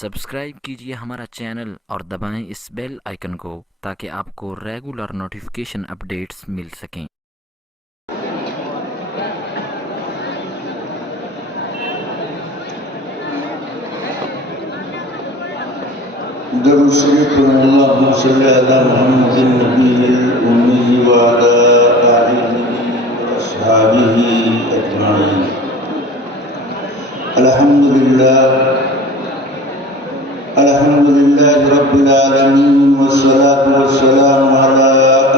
Subscribe کیجیے ہمارا channel اور دبائیں اس بیل آئیکن کو تاکہ آپ کو ریگولر نوٹیفیکیشن اپڈیٹس مل سکیں۔ درود شریف اللہم صلی علی محمد النبی الأمی وعلی آلہ وأصحابہ اجمعین۔ الحمدللہ رب العالمین والصلاة والسلام علی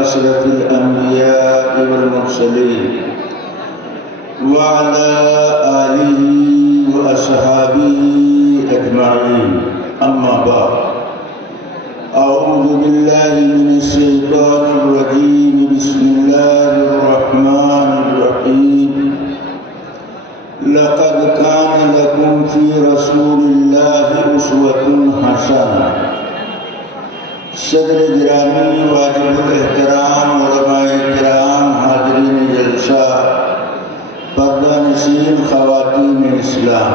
اشرف الانبیاء والمرسلین وعلی آلہ وأصحابہ اجمعین، اما بعد۔ اعوذ باللہ من الشیطان الرجیم، بسم اللہ الرحمن الرحیم۔ لقد کان لکم فی رسول اللہ اسوۃ حسنہ۔ صدر گرامی، واجب الاحترام علماء کرام، حاضرین جلسہ، پردہ نشین خواتین اسلام،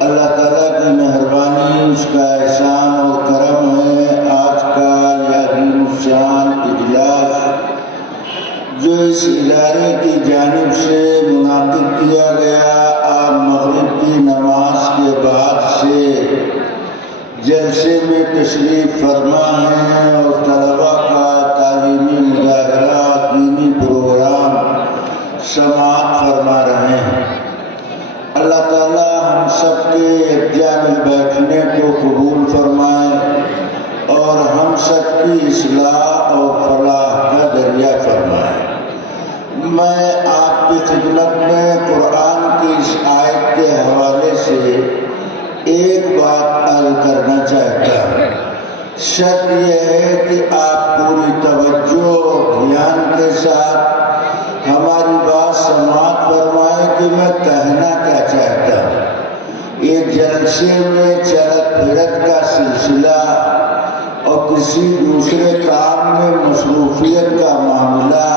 اللہ تعالیٰ کی مہربانی، اس کا احسان اور کرم ہے آج کا یہ عظیم الشان اجلاس جو اس ادارے کی جانب سے منعقد کیا گیا۔ آپ مغرب کی نماز کے بعد سے جلسے میں تشریف فرما ہیں اور طلباء کا تعلیمی مظاہرہ، دینی پروگرام سماعت فرما رہے ہیں۔ اللہ تعالیٰ ہم سب کے یکجا مل بیٹھنے کو قبول فرمائے اور ہم سب کی اصلاح اور فلاح کا ذریعہ فرمائے۔ میں آپ کی خدمت میں قرآن کی اس آیت کے حوالے سے ایک بات عرض کرنا چاہتا ہوں۔ شرط یہ ہے کہ آپ پوری توجہ اور دھیان کے ساتھ ہماری بات سماعت فرمائیں کہ میں کہنا کیا چاہتا ہوں۔ ایک جلسے میں چلت پھرت کا سلسلہ اور کسی دوسرے کام میں مصروفیت کا معاملہ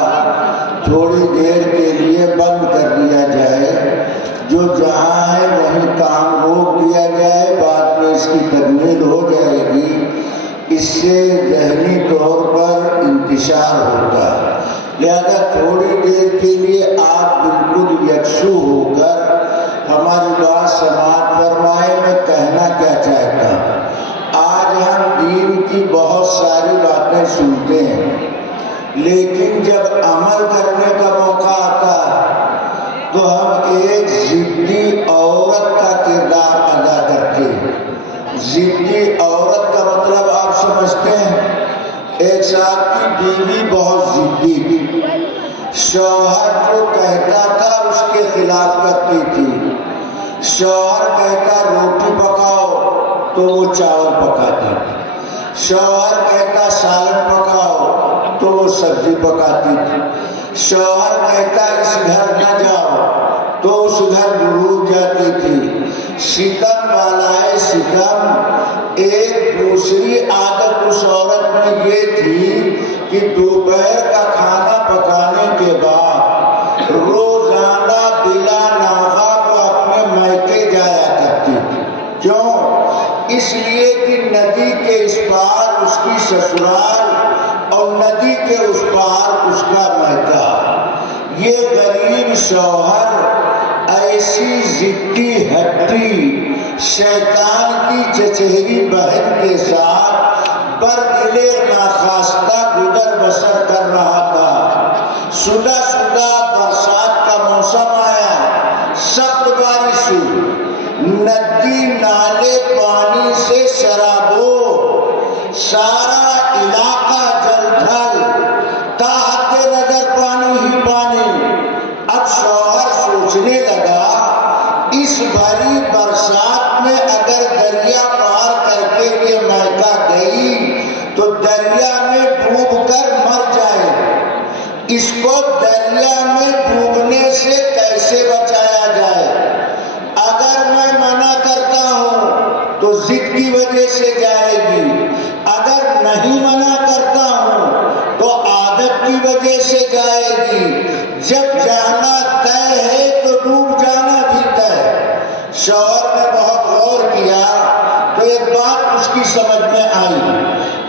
تھوڑی دیر کے لیے بند کر دیا جائے، جو جہاں ہے وہیں کام روک دیا جائے، بعد میں اس کی تکمیل ہو جائے گی۔ اس سے ذہنی طور پر انتشار ہوتا ہے، لہذا تھوڑی دیر کے لیے آپ بالکل یکسو ہو کر ہماری بات سماعت فرمائیں۔ میں کہنا کیا چاہتا ہوں، آج ہم دین کی بہت ساری باتیں سنتے ہیں، لیکن جب عمل کرنے کا موقع آتا ہے تو ہم ایک ضدی عورت کا کردار ادا کرتے ہیں۔ ضدی عورت کا مطلب آپ سمجھتے ہیں، ایک صاحب کی بیوی بہت ضدی تھی، شوہر جو کہتا تھا اس کے خلاف کرتی تھی۔ شوہر کہتا روٹی پکاؤ تو وہ چاول پکاتی تھی، شوہر کہتا سالن پکاؤ تو وہ سبزی پکاتی تھی، شوہر کہتا اس گھر نہ جاؤ تو اس گھر ضرور جاتی تھی۔ ستم بالائے ستم، ایک دوسری عادت اس عورت میں یہ تھی کہ دوپہر کا کھانا پکانے کے بعد روزانہ بلا ناغہ وہ اپنے میکے جایا کرتی تھی۔ کیوں؟ اس لیے کہ ندی کے اس پار اس کی سسرال اور ندی کے اس پار اس کا میکہ۔ یہ غریب شوہر ایسی ضدی ہٹی شیطان کی چچہری بہن کے ساتھ بردلِ ناخواستہ گزر بسر کر رہا تھا۔ صدا برسات کا موسم آیا، سخت بارش ہوئی، ندی نالے پانی سے شرابو، سارا علاقہ جل تھل، تحت نظر پانی ہی پانی۔ اب شوہر سوچنے لگا اس بھری برسات میں اگر دریا پار کر کے یہ میکہ گئی تو دریا میں ڈوب کر مر جائے، اس کو دریا میں ڈوبنے سے کیسے بچایا جائے؟ اگر میں منع کرتا ہوں تو ضد کی وجہ سے جائے گی، اگر نہیں منع کرتا ہوں تو عادت کی وجہ سے جائے گی۔ جب جانا طے ہے تو ڈوب جانا بھی طے۔ شوہر نے بہت غور کیا، کی سمجھ میں آئی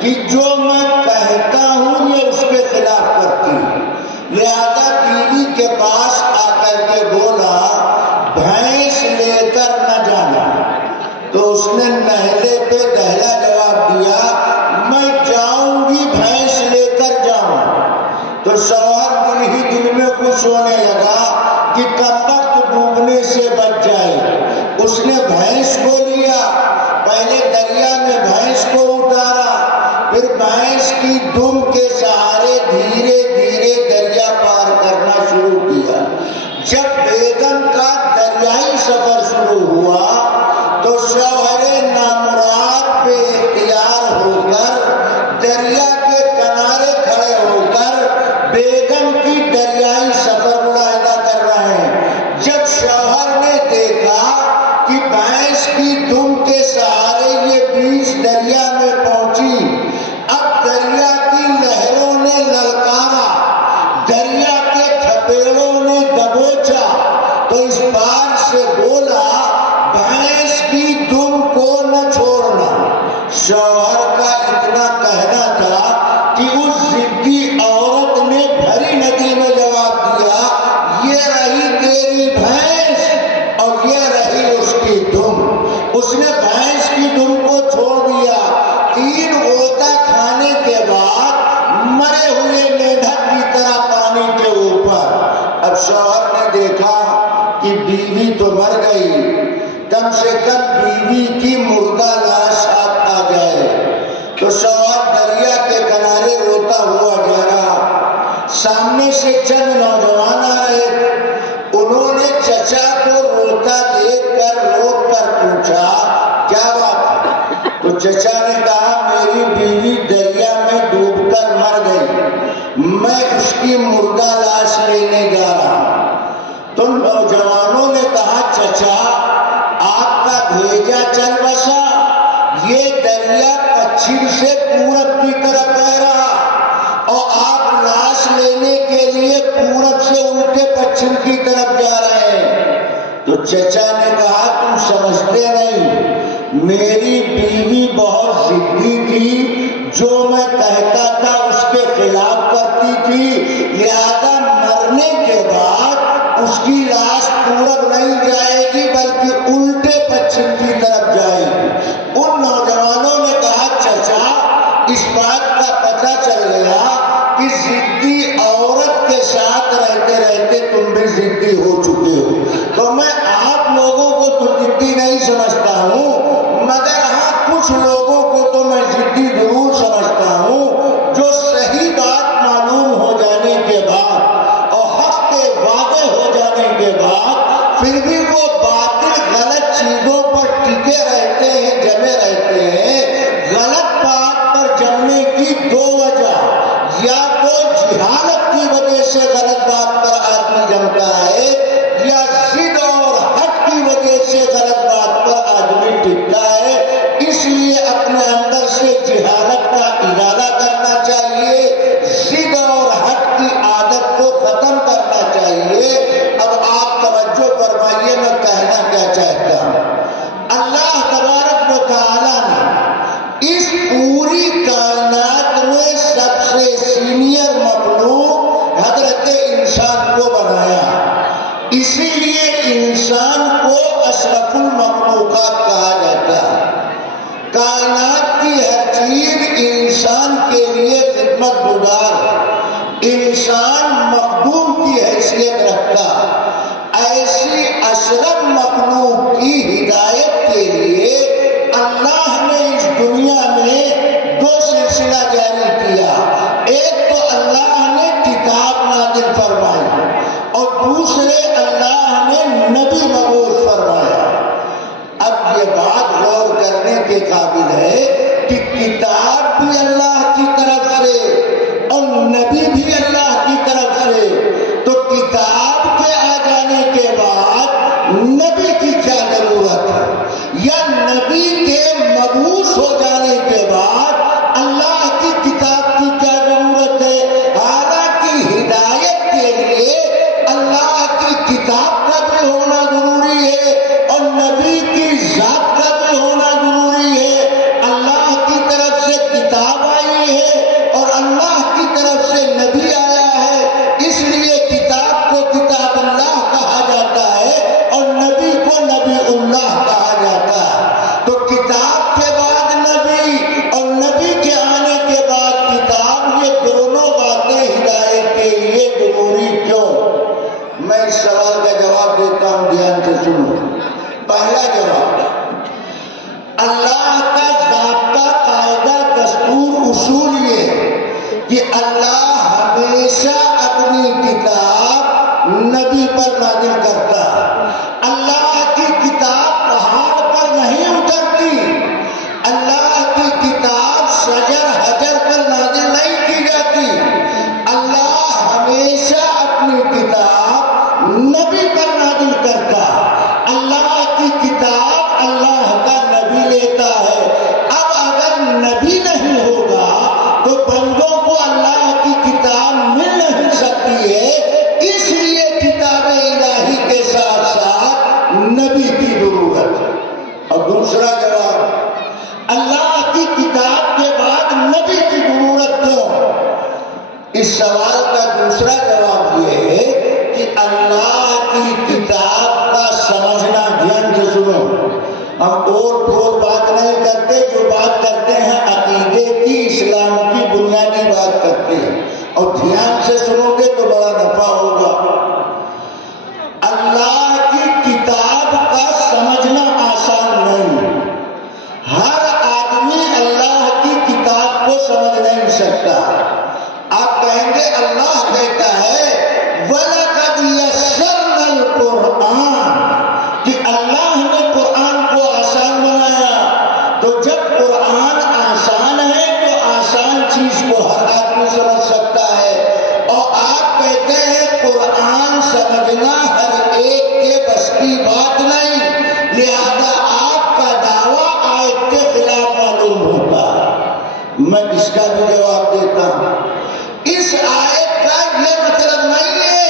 کہ جو میں کہتا ہوں یہ اس کے خلاف کرتی ہوں، لہذا بیوی کے پاس آ کر کے بولا بھینس لے کر نہ جانا، تو اس نے نہلے پہ دہلا جواب دیا میں جاؤں گی، بھینس لے کر جاؤں۔ تو شوہر دل ہی دل میں خوش ہونے لگا کہ کمبخت ڈوبنے سے بچ جائے۔ اس نے بھینس کو لیا، پہلے دریا میں بھینس کو اتارا، پھر بھینس کی دم کے سہارے دھیرے دھیرے دریا پار کرنا شروع کیا۔ جب بیگم کا دریائی سفر شروع ہوا تو شوہر نامراد بے اختیار ہو کر دریا کے کنارے کھڑے ہو کر بیگم کی دریائی سفر ملاحظہ کر رہے ہیں۔ جب شوہر نے دیکھا کہ بھینس کی دم کے سہارے یہ بیچ دریا میں پہنچی، اب دریا کی لہروں نے للکارا، دریا کے تھپیڑوں نے دبوچا، تو اس بار سے بولا بھینس کی دم کو نہ چھوڑنا۔ شوہر کا اتنا کہنا تھا کہ اس ضدی عورت نے بھری ندی میں جواب دیا یہ رہی تیری بھینس اور یہ رہی اس کی دم۔ اس نے بھینس کی دم کو چھوڑ دیا۔ 3 غوطہ کھانے کے بعد مرے ہوئے میڈک کی طرح پانی کے اوپر۔ اب شوہر نے دیکھا کہ بیوی تو مر گئی، کم سے کم بیوی کی مردہ لاش ہاتھ آ جائے۔ تو شوہر دریا کے کنارے روتا ہوا جا رہا، سامنے سے چند نوجوان آ رہے تھے۔ انہوں نے چچا کو روتا دیکھ کر روک کر پوچھا کیا بات ہے؟ تو چچا نے کہا میری بیوی دریا میں ڈوب کر مر گئی، میں اس کی مردہ لاش لینے جا رہا ہوں۔ تو نوجوانوں نے کہا چچا آپ کا بھیجا چل بسا، یہ دریا پچھم سے پورب کی طرف بہ رہا اور آپ لاش لینے کے لیے پورب سے الٹے پچھم کی طرف جا رہے ہیں۔ تو چچا نے کہا تم سمجھتے نہیں، میری بیوی بہت ضدی تھی، جو میں کہتا تھا اس کے خلاف کرتی تھی، لہذا مرنے کے بعد اس کی لاش پورب نہیں جائے گی بلکہ الٹے پچھم کی طرف جائے گی۔ ان نوجوانوں نے کہا چچا اس بات کا پتہ چل گیا کہ ضدی عورت کے ساتھ رہتے رہتے تم بھی ضدی ہو چکے ہو، تو میں آپ لوگوں کو تو ضدی نہیں سمجھتا ہوں، مگر ہاں کچھ لوگوں کو تو میں ضدی ضرور سمجھتا ہوں جو صحیح بات معلوم ہو جانے کے بعد اور حق کے واضح ہو جانے کے بعد پھر بھی وہ باطل غلط چیزوں پر ٹکے رہتے ہیں، جمے رہتے ہیں۔ غلط بات پر جمنے کی 2 وجہ، یا تو جہالت کی وجہ سے غلط بات پر آدمی جمتا ہے، یا ضد اور حق کی وجہ سے غلط بات پر آدمی ٹکتا ہے۔ اس لیے اپنے اندر سے جہالت کا ازالہ کرنا چاہیے، ضد اور حق کی عادت کو ختم کرنا چاہیے۔ اب آپ توجہ فرمائیے میں کہنا کیا چاہتا ہوں۔ اللہ تبارک و تعالیٰ نے اس پوری کائنات میں سب سے سینئر مخلوق حضرت انسان کو بنایا، اسی لیے انسان کو اشرف المخلوقات کہا جاتا ہے۔ کائنات کی ہر چیز انسان کے لیے خدمت گزار، انسان مخدوم کی حیثیت رکھتا۔ ایسی اشرف مخلوق کی ہدایت کے لیے اللہ نے اس دنیا میں 2 سلسلہ جاری کیا۔ ایک تو اللہ نے کتاب نازل فرمائی اور دوسرے اللہ نے نبی مبعوث فرمایا۔ اب یہ بات غور کرنے کے قابل ہے کہ کتاب بھی اللہ کی طرف سے اور نبی بھی اللہ کی طرف سے، تو کتاب کے آ جانے کے بعد نبی کی کیا ضرورت ہے، یا نبی کے مبعوث ہو جانے کے بعد اللہ کی کتاب کی کیا ضرورت ہے؟ حالانکہ ہدایت کے لیے اللہ کی کتاب کا بھی ہونا ضروری ہے اور نبی کی ذات کا بھی ہونا ضروری ہے۔ اللہ کہ اللہ ہمیشہ اپنی کتاب نبی پر نازل کرتا ہے۔ اللہ کی کتاب پہاڑ پر نہیں اترتی، اللہ کی کتاب شجر حجر پر نازل نہیں کی جاتی، اللہ ہمیشہ اپنی کتاب نبی پر نازل کرتا ہے۔ اللہ کی کتاب اللہ کا نبی لیتا ہے۔ اب اگر نبی نہیں ہوگا تو بندوں کو اللہ کی کتاب مل نہیں سکتی ہے، اس لیے کتاب الہی کے ساتھ ساتھ نبی کی ضرورت ہے۔ اور دوسرا جواب، اللہ کی کتاب کے بعد نبی کی ضرورت کیوں؟ اس سوال کا دوسرا جواب یہ ہے کہ اللہ کی کتاب کا سمجھنا، دھیان سے سنو، ہم اور بات نہیں کرتے، جو بات کرتے ہیں عقیدے کی، اسلام کی بنیادی بات کرتے ہیں، اور دھیان سے سنو گے تو بڑا نفع ہوگا۔ اللہ کی کتاب کا سمجھنا آسان نہیں، ہر آدمی اللہ کی کتاب کو سمجھ نہیں سکتا۔ آپ کہیں گے اللہ کہتا ہے وَلَقَدْ يَسَّرْنَا الْقُرْآنَ، کہ اللہ نے قرآن کو آسان بنایا۔ تو جب قرآن آسان ہے تو آسان چیز کو ہر آدمی سمجھ سکتا ہے، اور آپ کہتے ہیں قرآن سمجھنا ہر ایک کے بس کی بات نہیں، لہذا آپ کا دعویٰ آیت کے خلاف معلوم ہوتا ہے۔ میں اس کا بھی جواب دیتا ہوں، اس آیت کا یہ مطلب نہیں ہے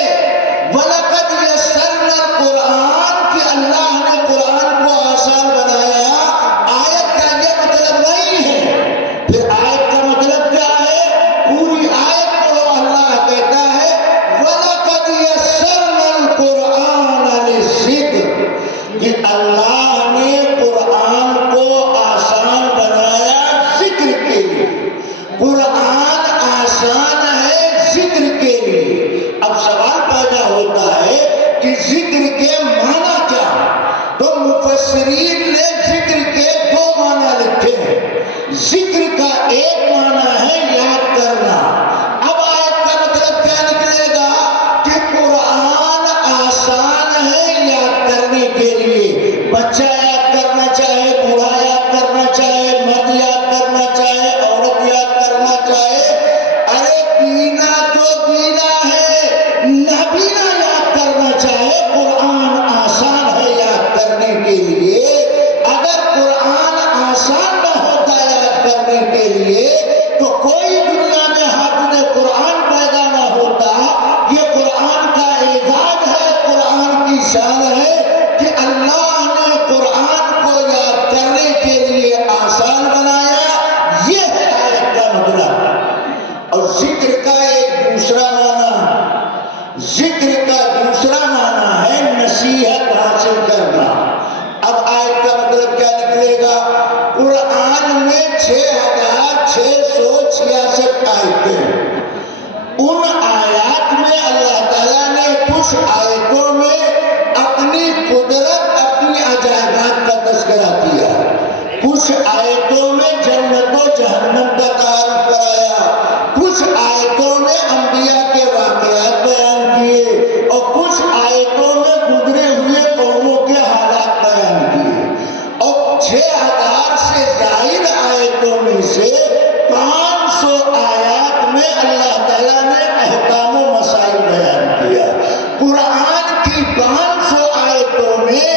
وَلَقَدْ يَسَّرْنَا الْقُرْآنَ کہ اللہ نے قرآن کو آسان بنایا، آیت کا یہ مطلب نہیں ہے۔ پھر آیت کا مطلب کیا ہے؟ پوری آیت کو اللہ کہتا ہے وَلَقَدْ يَسَّرْنَا الْقُرْآنَ لِلذِّكْرِ، کہ اللہ نے قرآن کو آسان بنایا ذکر کے لیے۔ قرآن آسان ہے ذکر کے لیے۔ اب سوال پیدا ہوتا ہے کہ ذکر کے معنی کیا؟ تو مفسرین نے ذکر کے دو معنی لکھے ہیں۔ ذکر کا ایک معنی ہے یاد کرنا۔ اب آیت کا مطلب کیا نکلے گا کہ قرآن آسان ہے یاد کرنے کے لیے۔ بچہ یاد کرنا چاہے، بوڑھا یاد کرنا چاہے، مرد یاد کرنا چاہے، عورت یاد کرنا چاہے، ارے بینا تو بینا ہے، نابینا یاد کرنا چاہے، قرآن آسان ہے یاد کرنے کے لیے۔ اگر قرآن آسان نہ ہوتا یاد کرنے کے لیے تو کوئی دنیا میں حافظ قرآن پیدا نہ ہوتا۔ یہ قرآن کا اعزاز ہے، قرآن کی شان ہے کہ اللہ نے قرآن کو یاد کرنے کے لیے آسان بنایا۔ یہ ہے آیت کا مطلب۔ اور ذکر کا ایک دوسرا معنی، ذکر کا دوسرا معنی ہے نصیحت حاصل کرنا۔ اب آیت کا مطلب کیا نکلے گا؟ قرآن میں 6666 آیتیں ہیں۔ ان آیات میں اللہ تعالیٰ نے کچھ آیتوں میں اپنی قدرت، اپنی عجائبات کا تذکرہ کیا، کچھ آیتوں میں جنت و جہنم کا تعارف کرایا، کچھ آیتوں میں انبیاء کے واقعات بیان کیے، اور کچھ آیتوں میں گزرے ہوئے قوموں کے حالات بیان کیے۔ اور 6000 سے زائد آیتوں میں سے 500 آیات میں اللہ تعالیٰ نے احکام و مسائل بیان کیا۔ قرآن کی 500 آیتوں میں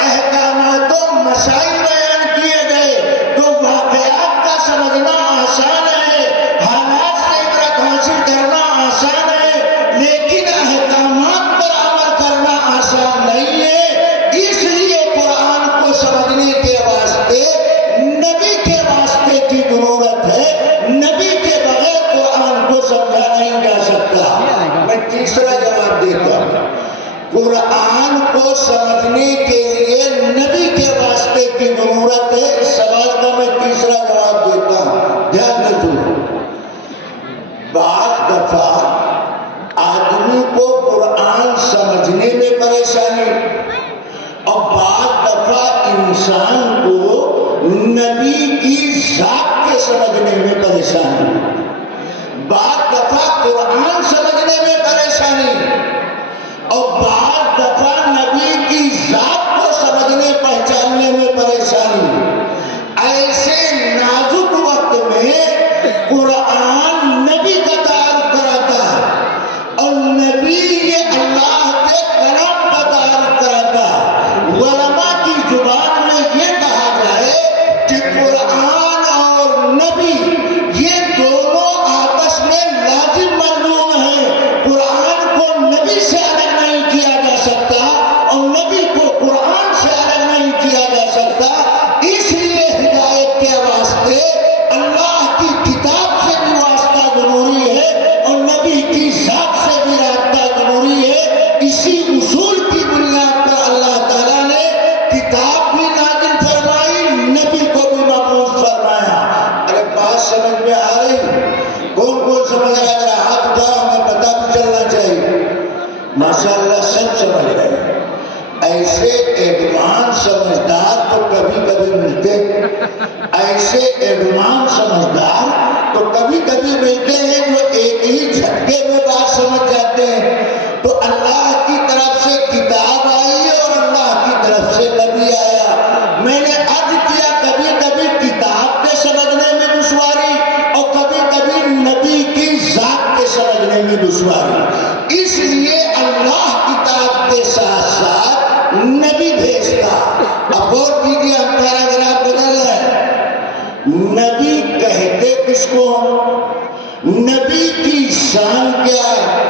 احکامات و مسائل بیان کیے گئے، تو واقعات کا سمجھنا آسان ہے، حالات سے عبرت حاصل کرنا آسان ہے، لیکن احکامات پر عمل کرنا آسان نہیں ہے۔ اس لیے قرآن کو سمجھنے کے واسطے نبی کے واسطے کی ضرورت ہے، نبی کے بغیر قرآن کو سمجھا نہیں جا سکتا۔ میں تیسرا جواب دیتا ہوں، قرآن کو سمجھنے کے لیے نبی کے واسطے کی ضرورت ہے۔ اس سوال کا میں تیسرا جواب دیتا ہوں، دھیان سے سنو۔ بعض دفعہ آدمی کو قرآن سمجھنے میں پریشانی، اور بعض دفعہ انسان کو نبی کی ذات کے سمجھنے میں پریشانی۔ بعض دفعہ قرآن سمجھنے میں پریشانی اور بعض دفعہ نبی کی ذات کو سمجھنے پہچاننے میں پریشانی. ایسے نازک وقت میں قرآن نبی کا تعارف کراتا ہے اور نبی یہ اللہ کے کلام کا تعارف کراتا ہے. علماء کی زبان میں یہ کہا جائے کہ قرآن اور نبی یہ دونوں آپس میں لازم ملزوم ہیں. قرآن کو نبی سے الگ نہیں کیا جا سکتا اور نبی کو قرآن سے الگ نہیں کیا جا سکتا. اس لیے ہدایت کے واسطے اللہ کی کتاب سے بھی واسطہ ضروری ہے اور نبی کی ذات سے بھی رابطہ ضروری ہے. اسی اصول کی بنیاد پر اللہ تعالیٰ نے کتاب بھی نازل فرمائی، نبی کو بھی مبعوث فرمایا. ارے بات سمجھ میں آ رہی؟ کون کون سمجھ رہا ہے؟ ذرا ہاتھ اٹھاؤ، ہمیں پتہ بھی چلنا چاہیے. ماشاءاللہ سب سمجھ رہے. ایسے ایڈوانس سمجھدار تو کبھی کبھی ملتے، ایسے ایڈوانس سمجھدار تو کبھی کبھی ملتے ہیں جو ایک ہی جھٹکے میں بات سمجھ جاتے ہیں. تو اللہ کی طرف سے کتاب آئی اور اللہ کی طرف سے نبی آیا. میں نے عرض کیا کبھی کبھی کتاب کے سمجھنے میں دشواری اور کبھی کبھی نبی کی ذات کے سمجھنے میں دشواری. اس لیے اللہ کتاب کے ساتھ ساتھ نبی بھیجتا. اب اور دیکھیے ہم پیراگراف بدل رہے ہیں. نبی کہتے کس کو؟ نبی کی شان کیا ہے؟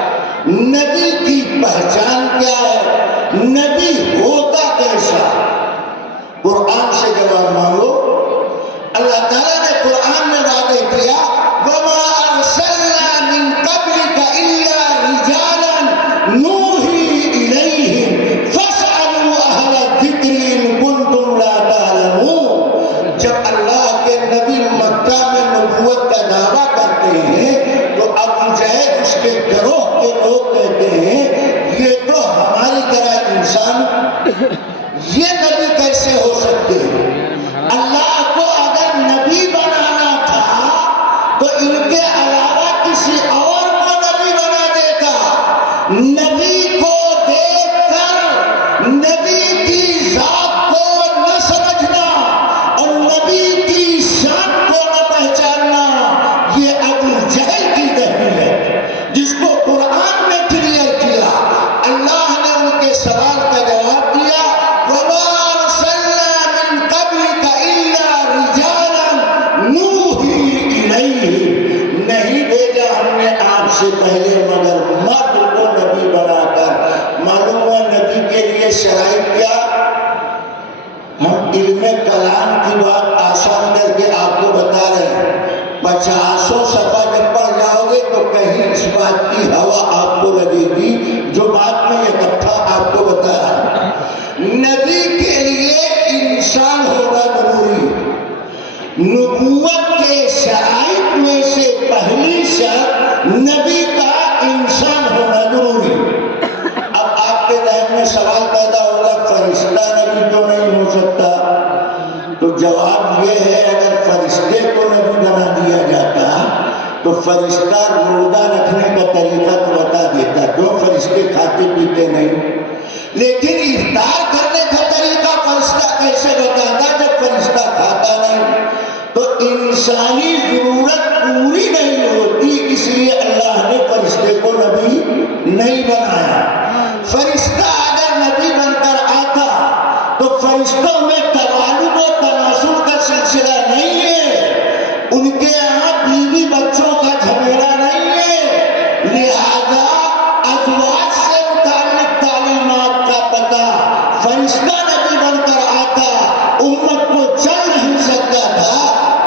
نبی کی پہچان کیا ہے؟ نبی ہوتا کیسا؟ قرآن سے جواب مانگو. اللہ تعالیٰ نے قرآن میں وعدہ کیا وَمَا أَرْسَلْنَا مِن قَبْلِكَ إِلَّا رِجَالًا نُوحِي إِلَيْهِمْ فَاسْأَلُوا أَهْلَ الذِّكْرِ إِن كُنتُمْ لَا تَعْلَمُونَ. جب اللہ کے نبی مکہ میں نبوت کا دعویٰ کرتے ہیں تو ابو جہل اس کے گروہ کے لوگ کہتے ہیں یہ تو ہماری طرح انسان، یہ نبی کیسے ہو سکتے ہیں؟ اللہ کو اگر نبی بنانا تھا تو ان کے علاوہ کسی اور کو نبی بنا دیتا. نبی کو دیکھ کر نبی کی ذات کو نہ سمجھنا اور نبی کی شان کو نہ پہچاننا یہ ابو جہل کی دہلی ہے جس کو قرآن میں کلیئر کیا. اللہ نے ان کے سوال کا جواب دیا وَمَا أَرْسَلْنَا مِن قَبْلِكَ إِلَّا رِجَالًا نُوحِي إِلَيْهِمْ. نہیں بھیجا ہم نے آپ سے پہلے مگر مرد کو نبی بنا کر. معلوم ہے نبی کے لیے شرائط کیا؟ ہم علم کلام کی بات آسان کر کے آپ کو بتا رہے ہیں. 50 صفحہ جب پڑھ جاؤ گے تو کہیں اس بات کی ہوا آپ کو لگے گی جو بات میں اکٹھا آپ کو بتا رہا ہوں. نبی کے لیے انسان ہونا ضروری. نبوت کے شرائط میں سے پہلی شرط نبی کا انسان ہونا ضروری. اب آپ کے ذہن میں سوال پیدا ہوگا فرشتہ نبی تو نہیں ہو سکتا. تو جواب یہ ہے اگر فرشتے کو نبی بنا دیا جاتا تو فرشتہ روزہ رکھنے کا طریقہ تو بتا دیتا. کیوں فرشتے کھاتے پیتے نہیں؟ لیکن افطار کرنے کا طریقہ فرشتہ کیسے بتاتا جب فرشتہ کھاتا نہیں؟ تو انسانی ضرورت پوری نہیں ہوتی، اس لیے اللہ نے فرشتے کو نبی نہیں بنایا. فرشتہ اگر نبی بن کر آتا تو فرشتوں میں توالد و تناسل کا سلسلہ نہیں ہے، ان کے یہاں بیوی بچوں کا جھمیلا نہیں ہے، لہذا ازواج سے متعلق تعلیمات کا پتہ فرشتہ نبی بن کر آتا امت کو چل نہیں سکتا تھا.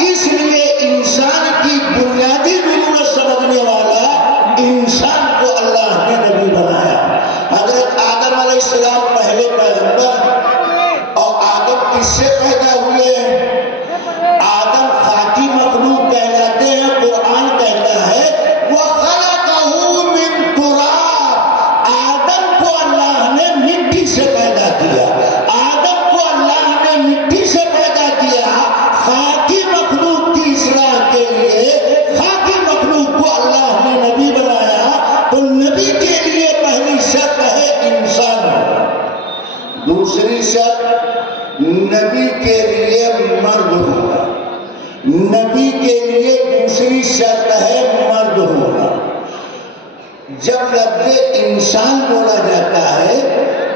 اس لیے انسان کی بنیادی ضرورت سمجھنے والا انسان کو اللہ نے نبی بنایا. حضرت آدم علیہ السلام پہلے پیغمبر اور آدم نبی کے لیے دوسری شرط ہے مرد ہونا. جب لفظ انسان بولا جاتا ہے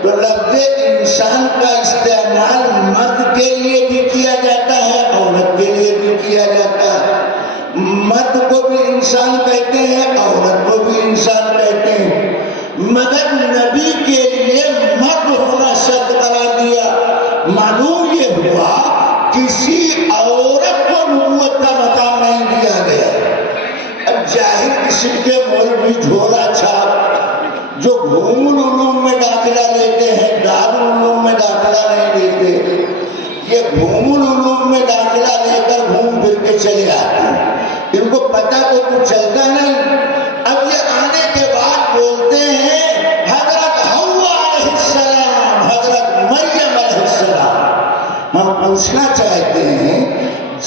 تو لفظ انسان کا استعمال مرد کے لیے بھی کیا جاتا ہے، عورت کے لیے بھی کیا جاتا ہے. مرد کو بھی انسان کہتے ہیں، عورت کو بھی انسان کہتے ہیں، مگر نبی کے لیے مرد ہونا شرط قرار دیا. معلوم یہ ہوا کسی عورت کو نبوت کا مقام نہیں دیا گیا. اب جاہل قسم کے مولوی جھولا چھاپ جو گھومل علوم میں داخلہ لیتے ہیں، دارالعلوم میں داخلہ نہیں لیتے، یہ گھومل علوم میں داخلہ لے کر گھوم پھر کے چلے آتے ہیں. ان کو پتہ تو کچھ چلتا نہیں. اب یہ آنے کے بعد بولتے ہیں حضرت حوا علیہ السلام، حضرت مریم علیہ السلام. ہم پوچھنا چاہتے ہیں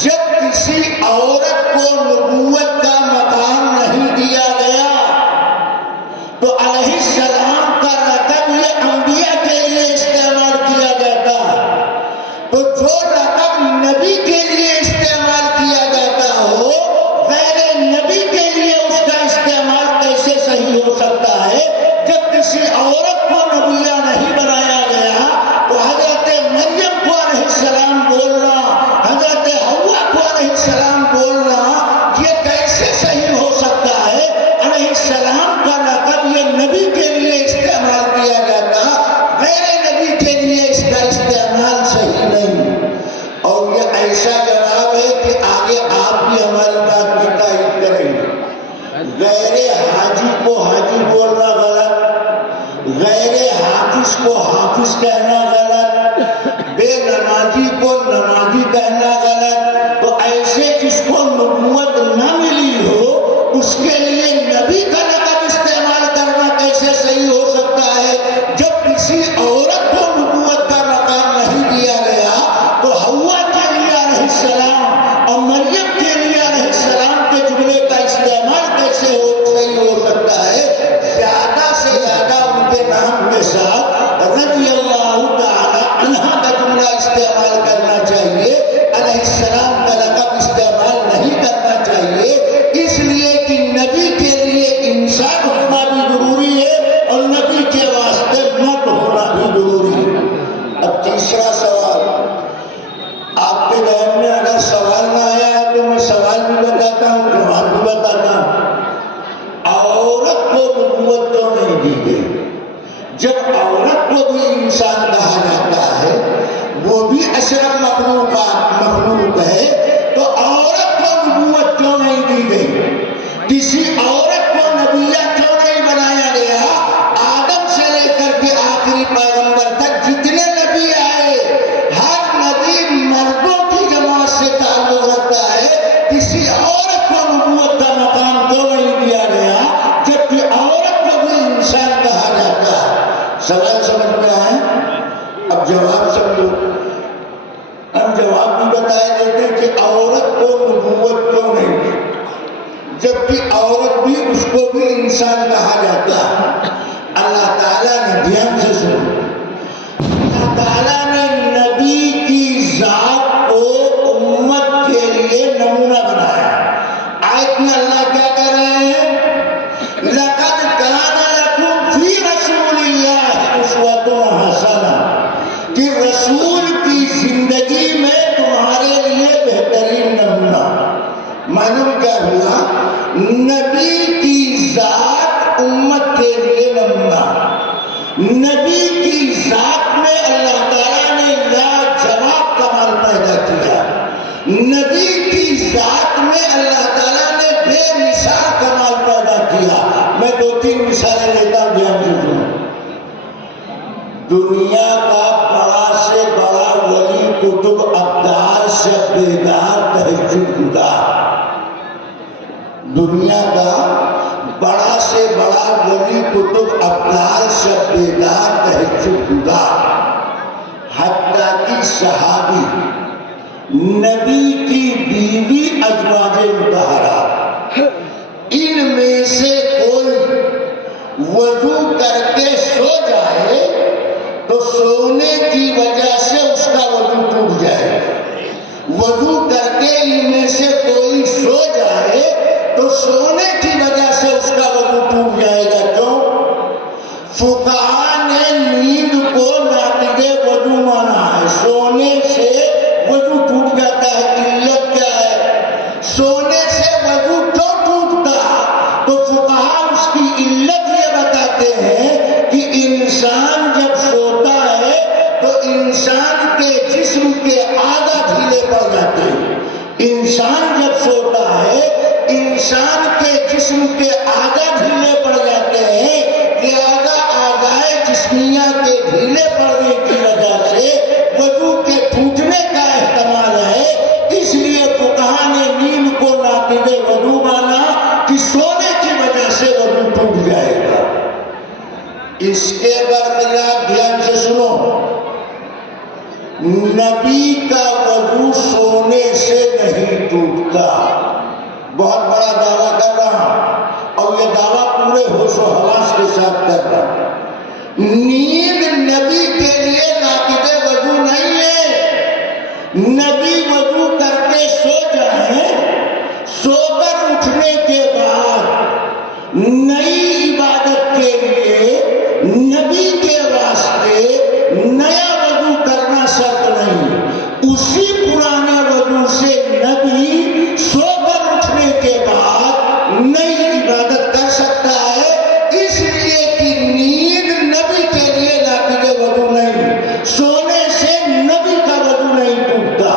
جب کسی عورت کو نبوت کا مقام نہیں دیا گیا تو علیہ السلام کا لقب یہ انبیاء کے لیے استعمال کیا جاتا ہے. تو جو لقب نبی کے لیے استعمال کیا جاتا ہو غیر نبی کے لیے اس کا استعمال کیسے صحیح ہو سکتا ہے؟ جب کسی عورت کو نبیہ نہیں بنایا گیا تو حضرت مریم کو علیہ السلام بولنا، حضرت حوا کو علیہ السلام بولنا، یہ کیسے صحیح ہو سکتا ہے؟ علیہ السلام کا لقب یہ نبی کے لیے استعمال کیا جاتا، غیر نبی کے لیے اس کا استعمال صحیح نہیں. اور یہ ایسا جواب ہے کہ آگے آپ بھی ہماری بات کی تائید کریں گے. غیر حاجی کو حاجی بولنا غلط، غیر حافظ کو حافظ کہنا غلط، بے نمازی کو نمازی کہنا غلط. تو ایسے جس کو نبوت نہ ملی ہو اس کے لیے نبی کا لقب استعمال کرنا کیسے صحیح ہو سکتا ہے؟ جب کسی عورت کو نبوت کا مقام نہیں دیا گیا تو حوا کے لیے علیہ السلام اور مریم کے لیے علیہ السلام کے جملے کا استعمال کیسے صحیح ہو سکتا ہے؟ زیادہ سے زیادہ ان کے نام کے ساتھ رضی اللہ تعالی عنہا کا جملہ استعمال کرنا چاہیے، علیہ السلام کا لقب استعمال نہیں کرنا چاہیے. اس لیے کہ نبی کے لیے انسان ہونا بھی ضروری ہے اور نبی کے واسطے مرد ہونا بھی ضروری ہے. اب تیسرا سوال آپ کے ذہن میں اگر سوال نہ آیا ہے تو میں سوال بھی بتاتا ہوں، جواب بھی بتاتا ہوں. عورت کو نبوت تو نہیں دی گئی. جب عورت کو بھی انسان کہا جاتا ہے، وہ بھی اشرف مخلوق ہے، تو عورت کو نبوت کیوں نہیں دی گئی؟ کسی عورت کو نبیہ کیوں نہیں بنایا گیا؟ آدم سے لے کر کے آخری پیغمبر تک جتنے نبی آئے ہر نبی مردوں کی جماعت سے تعلق رکھتا ہے. کسی عورت کو نبوت کا مقام کیوں نہیں دیا گیا جبکہ عورت کو بھی انسان کہا جاتا ہے؟ سوال سمجھ میں آئے؟ اب جواب سمجھو. ہم جواب بھی بتائے دیتے کہ عورت کو نبوت کیوں نہیں دی جبکہ عورت بھی اس کو بھی انسان کہا جاتا ہے. اللہ تعالیٰ نے دھیان سے سنو، اللہ تعالیٰ نے نبی کی ذات کو امت کے لیے نمونہ بنایا. آیت میں اللہ کیا کہہ رہے ہیں؟ لَقَدْ كَانَ لَكُمْ فِي رَسُولِ اللَّهِ أُسْوَةٌ حَسَنَةٌ کہ رسول کی زندگی میں تمہارے لیے بہترین نمونہ. معلوم کیا ہوا؟ نبی کی ذات امت کے لیے نمونہ. نبی کی ذات میں اللہ تعالیٰ نے لاجواب کمال پیدا کیا. نبی کی ذات میں اللہ تعالیٰ نے بے مثال کمال پیدا کیا. میں 2-3 مثالیں لیتا ہوں، دھیان سے سنو. دنیا کا بڑا سے بڑا ولی قطب ابدال شب بیدار تہجد گزار. دنیا کا بڑا سے بڑا ولی قطب ابدال شب بیدار تہجد گزار. حتیٰ کہ صحابی، نبی کی بیوی ازواج مطہرات، ان میں سے کوئی وضو کر کے سو جائے تو سونے کی وجہ سے اس کا وضو ٹوٹ جائے. وضو کر کے ان میں سے کوئی سو جائے تو سونے کی وجہ سے اس کا وضو ٹوٹ جائے گا. کیوں؟ فقہا نے نیند کو ناقض وضو مانا ہے. سونے سے وضو ٹوٹ جاتا ہے. علت کیا ہے؟ سونے سے وضو کیوں ٹوٹتا؟ تو فقہا اس کی علت یہ بتاتے ہیں کہ انسان جب سوتا ہے تو انسان کے جسم کے آدھا ڈھیلے پڑ جاتے ہیں. انسان جب سوتا ہے انسان کے جسم کے آدھا ڈھیلے پڑ جاتے ہیں. لہذا اعضائے جسمیہ کے ڈھیلے پڑنے کی وجہ سے وضو کے ٹوٹنے کا احتمال ہے. اس لیے فقہا نے نیند کو ناقض وضو مانا کہ سونے کی وجہ سے وضو ٹوٹ جائے گا. اس کے برخلاف دھیان سے سنو، نبی کا وضو سونے سے نہیں ٹوٹتا. بہت بڑا دعویٰ کر رہا ہوں اور یہ دعویٰ پورے ہوش و حواس کے ساتھ کر رہا ہوں. نیند نبی کے لیے ناقض وضو نہیں ہے. نبی وضو کر کے سو جائیں، سو کر اٹھنے کے بعد نئی عبادت کے لیے نبی کے واسطے نیا وضو کرنا شرط نہیں. اسی پرانے وضو سے نبی سو کر اٹھنے کے بعد نئی عبادت کر سکتا ہے. اس لیے کہ نیند نبی کے لیے ناقض وضو نہیں. سونے سے نبی کا وضو نہیں ٹوٹتا.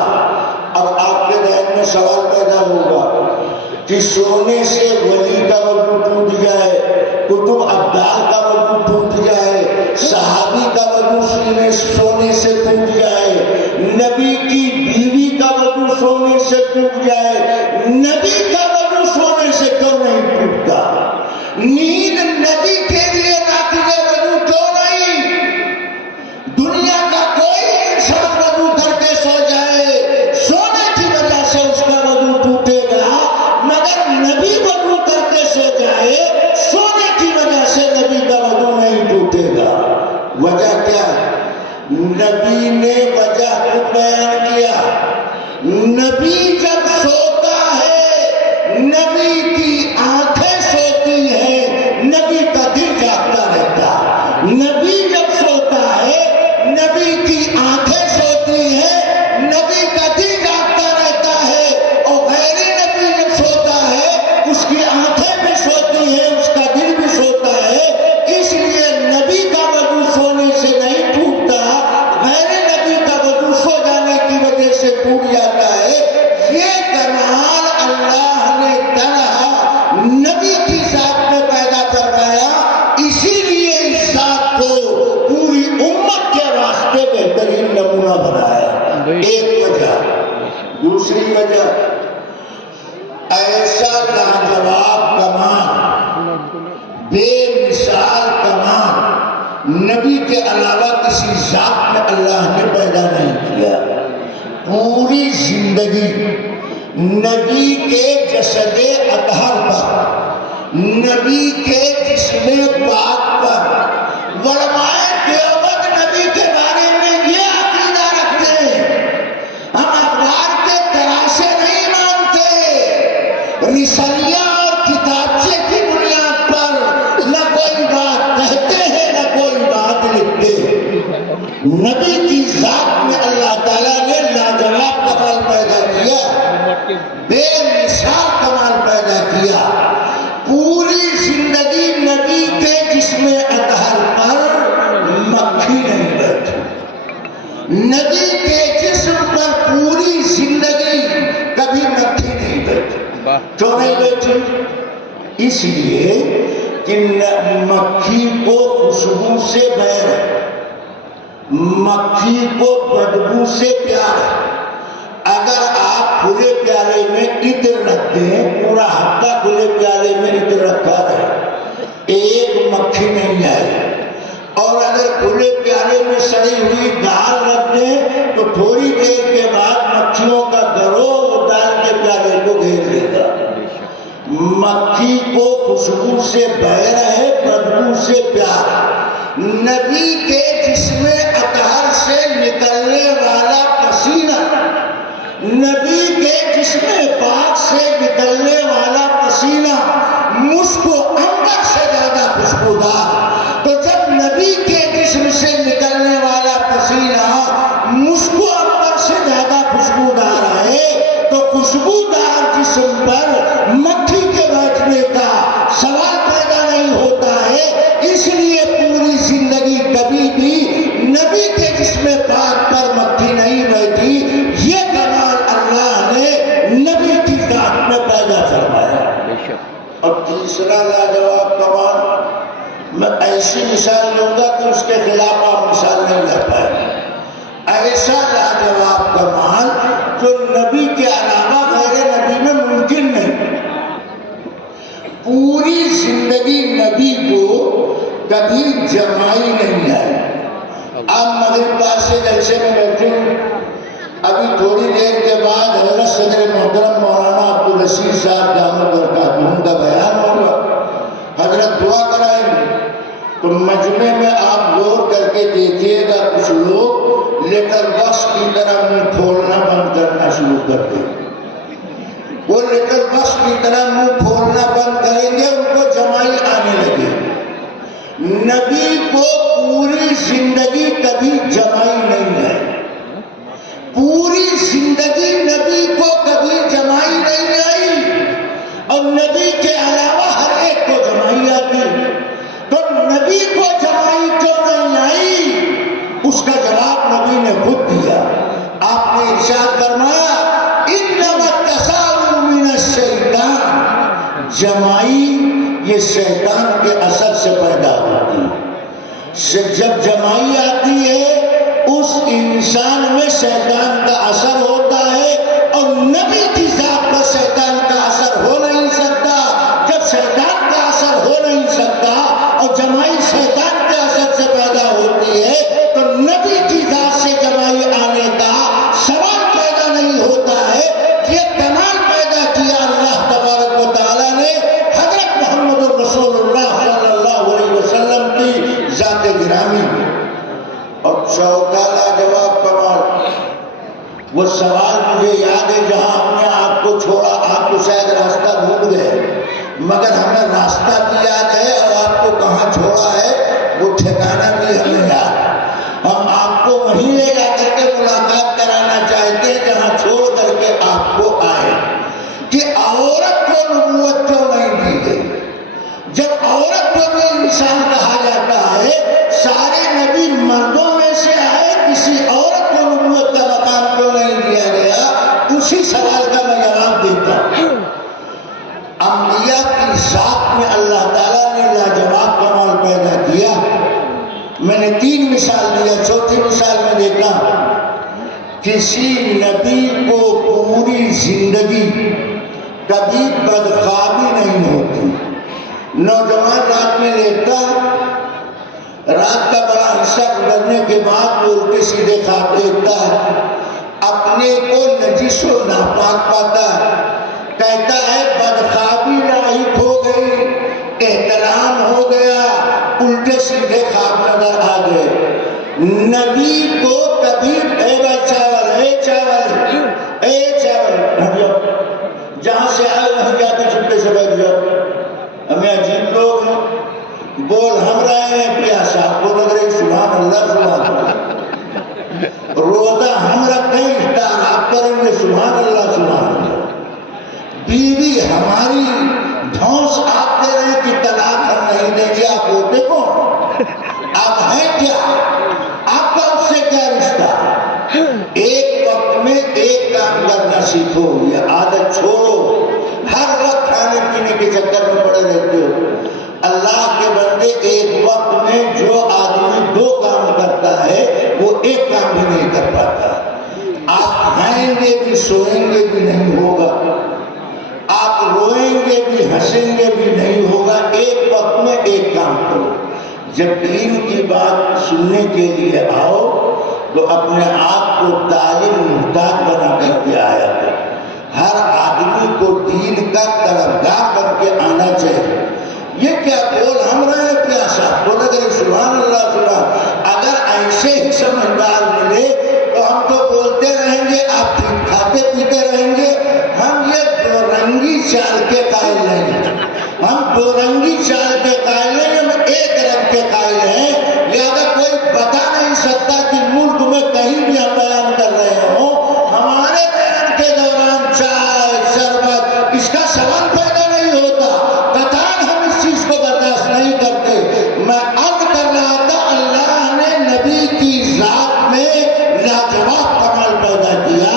اب آپ کے ذہن میں سوال پیدا ہوگا کہ سونے سے ولی کا وضو ٹوٹ جائے، کتب ابدال کا وضو ٹوٹ جائے، صحابی کا وضو سونے سے ٹوٹ جائے، نبی کی بیوی کا وضو سونے سے ٹوٹ جائے، نبی کا وضو سونے سے کیوں نہیں ٹوٹتا؟ نیند نبی کے لیے ناقض وضو کیوں نہیں؟ دنیا کا کوئی انسان وضو کر کے سو جائے، سونے کی وجہ سے اس کا وضو ٹوٹے گا، مگر نبی وضو کر کے سو جائے سونے کی وجہ سے نبی کا وضو نہیں ٹوٹے گا. وجہ کیا؟ نبی نے وجہ خود بیان کیا. نبی جب سوتا ہے نبی کی آنکھیں سوتی ہیں، نبی کا دل جاگتا رہتا. نبی جب سوتا ہے نبی کی آنکھیں سوتی ہیں، نبی کا دل جاگتا رہتا ہے. اور غیر نبی جب سوتا ہے اس کی آنکھیں بھی سوتی ہیں، اس کا دل بھی سوتا ہے. اس لیے نبی کا وضو سونے سے نہیں ٹوٹتا، غیر نبی کا وضو سو جانے کی وجہ سے ٹوٹ جاتا ہے. یہ کمال اللہ نے تنہا نبی کی ذات میں پیدا فرمایا. اسی لیے اس ذات کو پوری امت کے واسطے بہترین نمونہ بنایا. ایک وجہ. دوسری وجہ، ایسا لاجواب کمال، بے مثال کمال نبی کے علاوہ کسی ذات میں اللہ نے پیدا نہیں کیا. پوری زندگی نبی کے جسد اطہر پر، نبی کے جسم پاک پر. علماء دیوبند نبی کے بارے میں یہ عقیدہ رکھتے ہیں. ہم اخبار کے تراشے نہیں مانتے، رسالیہ اور کتابچے کی بنیاد پر نہ کوئی بات کہتے ہیں نہ کوئی بات لکھتے ہیں. نبی کی ذات میں اللہ تعالیٰ نے لاجواب کمال پیدا کیا، بے مثال کمال پیدا کیا. پوری زندگی نبی کے جسم اطہر پر مکھی نہیں بیٹھی. نبی کے جسم پر پوری زندگی کبھی مکھی نہیں بیٹھی. کیوں نہیں بیٹھی؟ اس لیے کہ مکھی کو خوشبو سے بیر ہے، مکھی کو بدبو سے پیار ہے. اگر آپ کھلے پیالے میں عطر رکھتے ہیں، پورا ہفتہ کھلے پیالے میں عطر رکھا رہے، ایک مکھی نہیں آئے. اور اگر کھلے پیالے میں سڑی ہوئی دال رکھ دیں تو تھوڑی دیر کے بعد مکھیوں کا گروہ دال کے پیالے کو گھیر لے گا. مکھی کو خوشبو سے بیر ہے، بدبو سے پیار. نبی کے جسم اطہر سے نکلنے والا پسینہ، نبی کے جسم پاک سے نکلنے والا پسینہ مشک و عنبر سے زیادہ خوشبودار. تو جب نبی کے جسم سے نکلنے والا پسینہ مشک و عنبر سے زیادہ خوشبودار ہے تو خوشبودار جسم پر مکھی کے بیٹھنے کا سوال پیدا نہیں ہوتا ہے. اس لیے پوری زندگی کبھی بھی نبی کے جسم پاک پر مکھی نہیں بیٹھی. یہ کمال اللہ نے نبی کی ذات میں پیدا فرمایا. اور تیسرا لاجواب کمال میں ایسی مثال لوں گا کہ اس کے خلاف آپ مثال نہیں لے پائے. ایسا لاجواب کمال جو نبی کے علاوہ غیر نبی میں ممکن نہیں. پوری زندگی نبی کو کبھی جمائی نہیں آئی. آپ مغرب بعد سے جلسے میں بیٹھے ابھی تھوڑی دیر کے بعد حضرت صدر محترم مولانا عبدالرشید صاحب دامت برکاتہم کا بیان ہوگا. حضرت دعا کرائیں تو مجمع میں آپ غور کر کے دیکھیے گا کچھ لوگ لیٹر باکس کی طرح منہ کھولنا بند کرنا شروع کر دیں. وہ لیٹر باکس کی طرح منہ کھولنا بند کریں گے, ان کو جمائی آنے لگے. نبی کو پوری زندگی کبھی جمائی نہیں آئی. پوری زندگی نبی کو کبھی جمائی نہیں آئی. اور نبی کے علاوہ ہر ایک کو جمائی آتی. تو نبی کو جمائی کیوں نہیں آئی اس کا جواب نبی نے خود دیا. آپ نے ارشاد فرمایا انما التساؤل من الشیطان. جمائی یہ شیطان کے اثر سے پیدا ہوتی ہے. جب جمائی آتی ہے اس انسان میں شیطان کا اثر ہوتا ہے اور نبی کی ذات پر شیطان کا اثر ہو نہیں سکتا. جب شیطان کا اثر ہو نہیں سکتا اور جمائی شیطان کے اثر سے پیدا ہوتی ہے تو نبی کی ذات سے جمائی آنے کا سوال پیدا نہیں ہوتا ہے. یہ کمال پیدا کیا اللہ تبارک و تعالیٰ نے حضرت محمد رسول اللہ صلی اللہ علیہ وسلم کی ذات گرامی. اور چوتھا لاجواب کمال وہ سوال مجھے یاد ہے جہاں ہم نے آپ کو چھوڑا. آپ تو شاید راستہ بھول گئے مگر ہمیں راستہ بھی یاد ہے اور آپ کو کہاں چھوڑا ہے وہ ٹھکانہ بھی ہمیں یاد. ہم آپ کو وہیں لے جا کر کے ملاقات کرانا چاہتے ہیں جہاں چھوڑ کر کے آپ کو آئے کہ عورت کو نبوت کیوں نہیں دی گئی. جب عورت کو بھی انسان کہا جاتا ہے سارے نبی مردوں میں سے آئے, کسی عورت کو نبوت کا مقام کیوں نہیں دیا گیا؟ اسی سوال کا میں جواب دیتا ہوں. انبیاء کی ذات میں اللہ تعالیٰ نے لاجواب کمال پیدا کیا. میں نے 3 مثال دیا, چوتھی مثال میں دیتا ہوں کسی نبی کو پوری زندگی کبھی بدخوابی نہیں ہوتی. نوجوان رات میں لیٹتا, رات کا بڑا حصہ گزرنے کے بعد وہ الٹے سیدھے خواب دیکھتا ہے, اپنے کو نجس و ناپاک پاتا ہے, کہتا ہے بدخوابی لاحق ہو گئی, احترام ہو گیا, الٹے سیدھے خواب نظر آ گئے. نبی کو کبھی اے بھائی چاول, اے چاول, اے چاول, جہاں سے آئے وہیں جا کے چھپے سے بیٹھ جاؤ. ہمیں عجیب لوگ ہیں, بول ہم رہے ہیں پیاسا کو لگ رہی سبحان اللہ سبحان اللہ. روزہ ہم رکھیں افطار آپ کریں گے سبحان اللہ سبحان اللہ. بیوی ہماری دھونس آپ دے رہے ہیں کہ طلاق ہم نہیں دیں گے. آپ ہوتے کون؟ آپ ہیں کیا؟ آپ کا اس سے کیا رشتہ؟ ایک وقت میں ایک کام کرنا سیکھو, یہ عادت چھوڑو. ہر وقت کھانے پینے کے چکر میں پڑے رہتے ہو. اللہ کے بندے ایک وقت میں جو آدمی 2 کام کرتا ہے وہ ایک کام بھی نہیں کر پاتا. آپ کھائیں گے بھی سوئیں گے بھی نہیں ہوگا, آپ روئیں گے بھی ہنسیں گے بھی نہیں ہوگا. ایک وقت میں ایک کام کرو. جب دین کی بات سننے کے لیے آؤ تو اپنے آپ کو طالب محتاج بنا کر کے آیا کرو. ہر آدمی کو دین کا طلبگار بن کے آنا چاہیے. یہ کیا بول ہم رہے ہیں پیاسا بول اگر سبحان اللہ سبحان. اگر ایسے ہی سمجھدار ملے تو ہم تو بولتے رہیں گے, آپ کھاتے پیتے رہیں گے, چال کے قائل نہیں، ہم دو رنگی چال کے قائل نہیں، ہم ایک رنگ کے قائل ہیں. لہذا کوئی بتا نہیں سکتا کہ ملک میں کہیں بھی ہم بیان کر رہے ہوں، ہمارے بیان کے دوران چائے شربت اس کا سوال پیدا نہیں ہوتا. قطعاً ہم اس چیز کو برداشت نہیں کرتے. میں عرض کر رہا تھا اللہ نے نبی کی ذات میں لاجواب کمال پیدا کیا.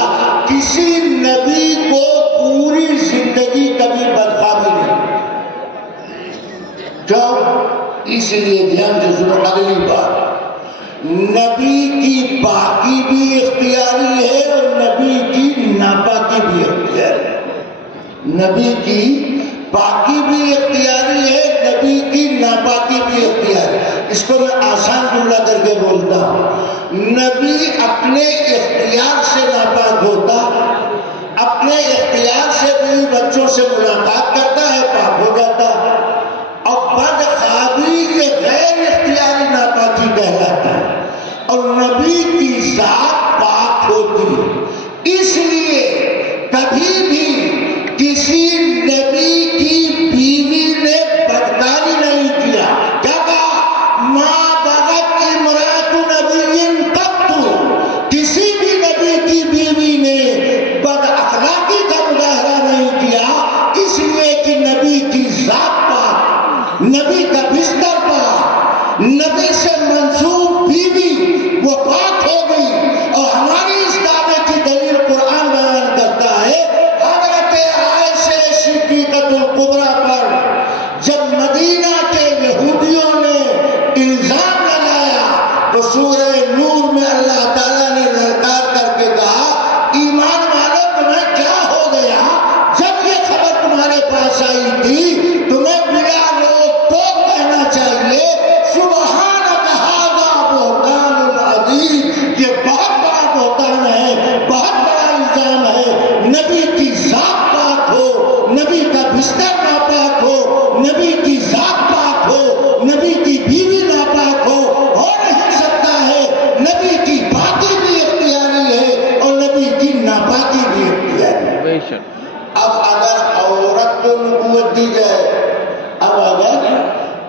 کسی نبی کو پوری زندگی کبھی بدخوامی نہیں. کیوں؟ اس لیے دھیان سے سنو اگلی بات، نبی کی پاکی بھی اختیاری ہے اور نبی کی ناپاکی بھی اختیاری ہے. نبی کی پاکی بھی اختیاری ہے، نبی کی ناپاکی بھی اختیاری. اس کو میں آسان جملہ کر کے بولتا ہوں، نبی اپنے اختیار سے ناپاک ہوتا، اپنے اختیار سے بیوی بچوں سے ملاقات کرتا ہے، پاک ہو جاتا. اور بدخوابی یہ غیر اختیاری ناپاکی کہلاتا ہے، اور نبی کی ذات پاک ہوتی ہے. اس لیے کبھی بھی کسی نبی کی بیوی نے بدکاری نہیں کیا. کیا کہا؟ ما بغت امرأۃ نبی قط. کسی بھی نبی کی بیوی نے بد اخلاقی کا مظاہرہ نہیں کیا، اس لیے کہ نبی کی ذات پاک، نبی کا بستر پاک، نبی سے منسوب بیوی وہ پاک ہو گئی. اور ہماری اس دعوے کی دلیل قرآن بیان کرتا ہے. حضرت عائشہ صدیقۃ الکبریٰ پر جب مدینہ کے یہودیوں نے الزام لگایا تو سورہ نور میں اللہ تعالیٰ نے للکار کر کے کہا، ایمان والو تمہیں کیا ہو گیا؟ جب یہ خبر تمہارے پاس آئی تھی تمہیں بلا روک ٹوک کہنا چاہیے سبحانک ھذا بہتان عظیم. یہ بہت بڑا بہتان ہے، بہت بڑا الزام ہے. نبی کی ذات پاک ہو، نبی کا بستر ناپاک ہو، نبی کی ذات پاک ہو، نبی کی بیوی ناپاک ہو نہیں سکتا ہے. نبی کی پاکی بھی اختیاری ہے اور نبی کی ناپاکی بھی اختیاری ہے. اب اگر عورت کو نبوت دی جائے، اب اگر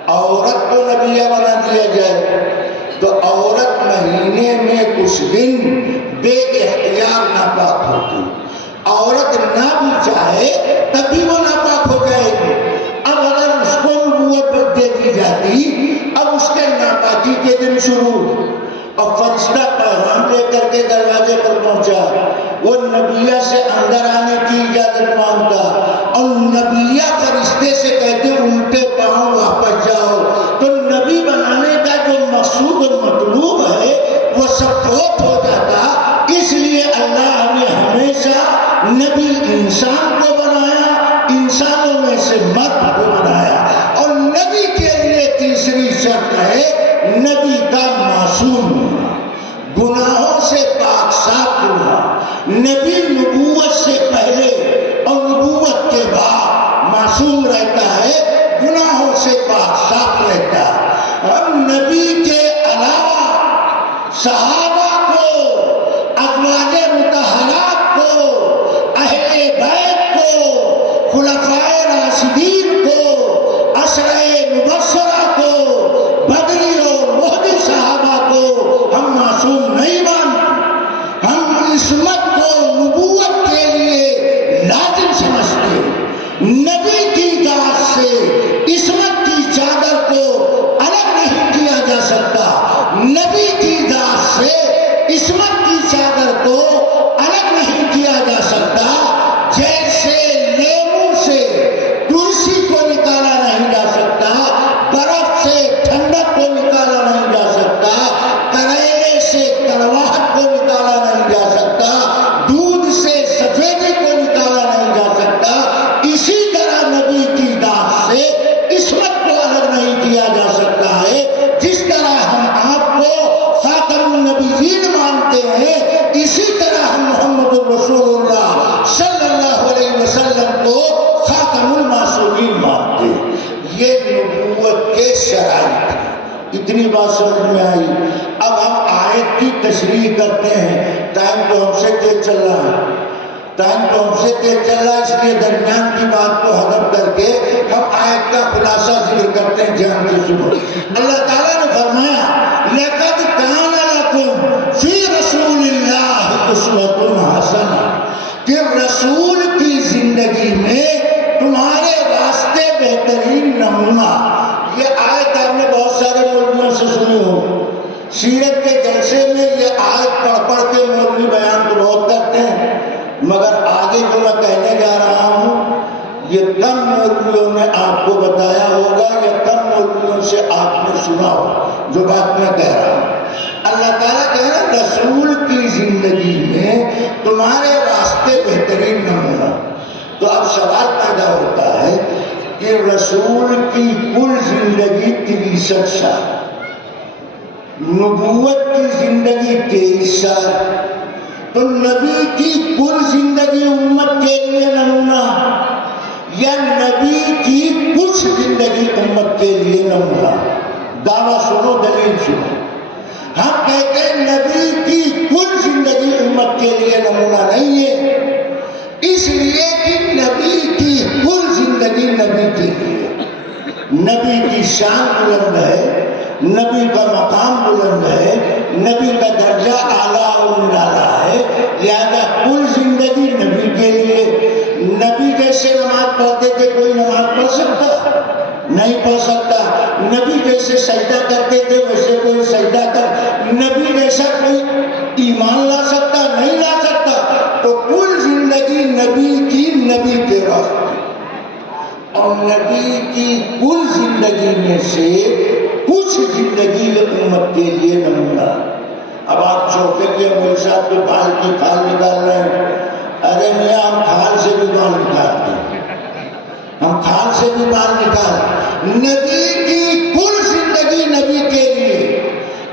عورت کو نبیہ بنا دیا جائے تو عورت مہینے میں کچھ دن بے اختیار ناپاک ہوتی. عورت نہ بھی چاہے تب بھی وہ ناپاک ہو جائے گی. اب اگر اس کو نبوت دے دی جاتی، اب اس کے ناپاکی کے دن شروع، اور فرشتہ پیغام لے کر کے دروازے پر پہنچا، وہ نبیہ سے اندر آنے کی اجازت مانگتا اور نبیہ فرشتے سے کہتے الٹے پاؤں واپس جاؤ. تو نبی بنانے کا جو مقصود اور مطلوب ہے وہ سب فوت ہو جاتا. اس لیے اللہ نے ہمیشہ نبی انسان کو بنایا، انسانوں میں سے مرد کو بنایا. اور نبی کے لیے تیسری شرط ہے نبی کا معصوم ہونا، گناہوں سے پاک صاف ہونا. نبی نبوت سے پہلے اور نبوت کے بعد معصوم رہتا ہے، گناہوں سے پاک صاف رہتا ہے. اور نبی کے علاوہ صحابہ کو، ازواج مطہرات کو، اہل بیت کو، خلفائے راشدین کو، عشرہ مبشرہ کو، بدری اور مہدی صحابہ کو ہم معصوم نہیں مانتے. ہم عصمت کو نبوت کے لیے لازم سمجھتے ہیں. نبی کی ذات سے عصمت کی چادر کو الگ نہیں کیا جا سکتا. نبی کی ذات سے عصمت کی چادر کو الگ نہیں کیا جا سکتا. جیسے لیموں سے تلسی کو نکالا نہیں جا سکتا، برف سے ٹھنڈک کو نکالا نہیں جا سکتا، کریلے سے کڑواہٹ کو نکالا نہیں جا سکتا، دودھ سے سفیدی کو نکالا نہیں جا سکتا، اسی طرح نبی کی ذات سے عصمت کو الگ نہیں کیا جا سکتا ہے. جس طرح ہم آپ کو خاتم النبیین مانتے ہیں، اسی طرح ہم محمد رسول اللہ صلی اللہ علیہ وسلم کو خاتم المعصومین مانتے ہیں. یہ نبوت کے شرائط ہیں. اتنی بات سمجھ میں آئی. اب ہم آیت کی تشریح کرتے ہیں، ٹائم تو ہم سے تیز چل رہا ہے. ٹائم تو ہم سے تیز چل رہا ہے، اس لیے درمیان کی بات کو حذف کر کے ہم آیت کا خلاصہ ذکر کرتے ہیں، دھیان سے سنو۔ اللہ تعالیٰ نے فرمایا لَقَدْ كَانَ لَكُمْ فِي رَسُولِ اللَّهِ أُسْوَةٌ حَسَنَةٌ، کہ رسول کی زندگی میں تمہارے واسطے بہترین نمونہ۔ یہ آیت آپ نے بہت سارے مولویوں سے سنی ہو، سیرت کے جلسے میں یہ آیت پڑھ پڑھ کے مولوی بیان تو بہت کرتے ہیں، مگر آگے جو میں کہنے جا رہا ہوں یہ کم مولویوں نے آپ کو بتایا ہوگا یا کم مولویوں سے آپ نے سنا ہو جو بات میں کہہ رہا ہوں۔ اللہ تعالیٰ کہہ رہا ہے رسول کی زندگی میں تمہارے واسطے بہترین نمونہ۔ تو اب سوال پیدا ہوتا ہے کہ رسول کی کل زندگی 63 سال، نبوت کی زندگی 23 سال، تو نبی کی کل زندگی امت کے لیے نمونہ یا نبی کی کچھ زندگی امت کے لیے نمونہ؟ دعویٰ سنو، دلیل سنو۔ ہم کہتے ہیں نبی کی کل زندگی امت کے لیے نمونہ نہیں ہے، اس لیے کہ نبی کی کل زندگی نبی کے لیے، نبی کی شان بلند ہے، نبی کا مقام بلند ہے، نبی کا درجہ اعلیٰ و نرالا ہے، لہذا کل زندگی نبی کے لیے۔ نبی جیسے نماز پڑھتے تھے کوئی نماز پڑھ سکتا؟ نہیں پڑھ سکتا۔ نبی جیسے سجدہ کرتے تھے ویسے کوئی سجدہ کر، نبی جیسا کوئی ایمان لا سکتا؟ نہیں لا سکتا۔ تو کل زندگی نبی کی، نبی کے راستے، اور نبی کی کل زندگی میں سے کچھ زندگی امت کے لیے نمونہ۔ اب آپ چوکے کے مول صاحب کے بال کی کھال نکال رہے ہیں، ارے میاں ہم کھال سے بھی بال نکالتے ہیں، ہم کھال سے بھی بال نکال۔ نبی کی کل زندگی نبی کے لیے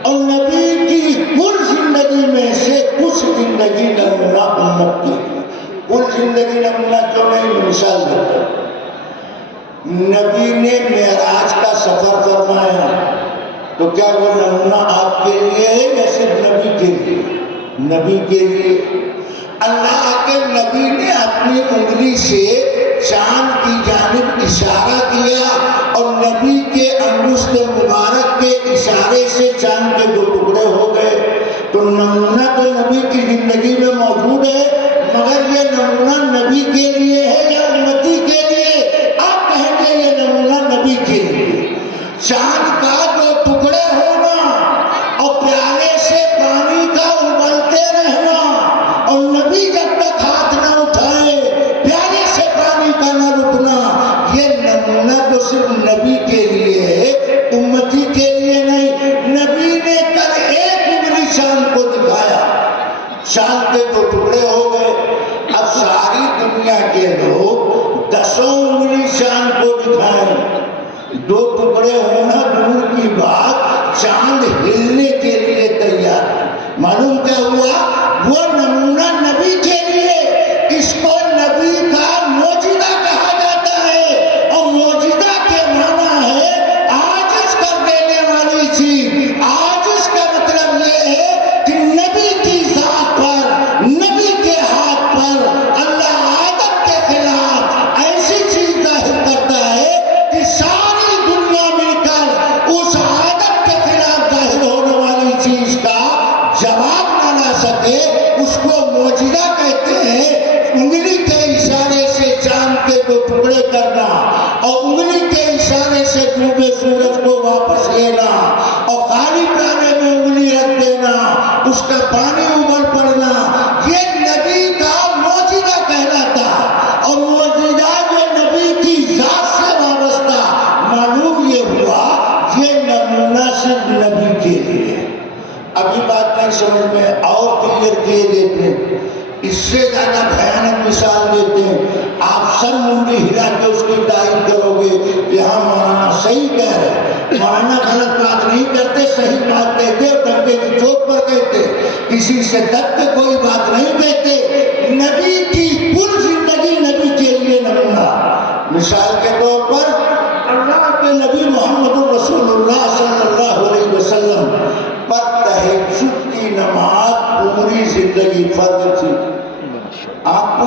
اور نبی کی کل زندگی میں سے کچھ زندگی نمونہ امت کے لیے۔ کل زندگی نمونہ کیوں نہیں؟ مثال دیتا ہوں، نبی نے معراج کا سفر فرمایا تو کیا وہ نمونہ آپ کے لیے ہے یا صرف نبی کے لیے؟ نبی کے لیے۔ اللہ کے نبی نے اپنی انگلی سے چاند کی جانب اشارہ کیا اور نبی کے انگشت مبارک کے اشارے سے چاند کے 2 ٹکڑے ہو گئے۔ تو نمونہ تو نبی کی زندگی میں موجود ہے، مگر یہ نمونہ نبی کے لیے ہے یا امتی کے لیے؟ آپ کہیں گے یہ نمونہ نبی کے لیے۔ چاند کا 2 ٹکڑے ہونا اور پیالے سے پانی کا ابلتے رہنا اور نبی جب تک ہاتھ نہ اٹھائے پیالے سے پانی کا نہ رکنا، یہ نمونہ تو صرف نبی کے لیے ہے، امتی کے لیے نہیں۔ نبی نے کل ایک انگلی چاند کو دکھایا، چاند کے 2 ٹکڑے ہو گئے۔ اب ساری دنیا کے لوگ 10 انگلی چاند کو دکھائیں، 2 ٹکڑے ہونا دور کی بات، چاند ہلنے کے لیے تیار ہے۔ معلوم کیا ہوا؟ وہ نمونہ نبی کے لیے، اس کو نبی کا معجزہ کہا جاتا ہے، اور معجزہ کے معنی ہے عاجز کر دینے والی چیز۔ عاجز کا مطلب یہ ہے کہ نبی کی ذات پر، نبی کے ہاتھ پر اللہ عادت کے خلاف ایسی چیز ظاہر کرتا ہے کہ ساری دنیا مل کر اس عادت کے خلاف ظاہر ہونے والی چیز کا جواب نہ لا سکے، اس کو معجزہ کہتے ہیں۔ انگلی کے اشارے سے چاند کے 2 ٹکڑے کرنا اور انگلی کے اشارے سے ڈوبے سورج کو واپس لینا اور خالی پیالے میں انگلی رکھ دینا، اس کا پانی ابل پڑنا، یہ نبی کا معجزہ کہلاتا ہے۔ اور معجزہ جو نبی کی ذات سے وابستہ، معلوم یہ ہوا یہ نمونہ صرف نبی کے لیے۔ ابھی بات نہیں سمجھ میں اور کلیئر کیے دیتے ہیں، اس سے زیادہ بھیانک مثال دیتے ہیں۔ آپ سب منڈی ہلا کے اس کی تائید کرو گے کہ ہاں مولانا صحیح کہہ رہے، مولانا غلط بات نہیں کرتے، صحیح بات کہتے اور ڈنڈے کی چوٹ پر کہتے، کسی سے دب کے کوئی بات نہیں کہتے۔ نبی کی کل زندگی نبی کے لیے نمونہ۔ مثال کے طور پر اللہ کے نبی محمد رسول اللہ صلی اللہ علیہ وسلم پر تہجد کی نماز پوری زندگی فرض تھی۔ آپ کو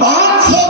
500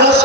10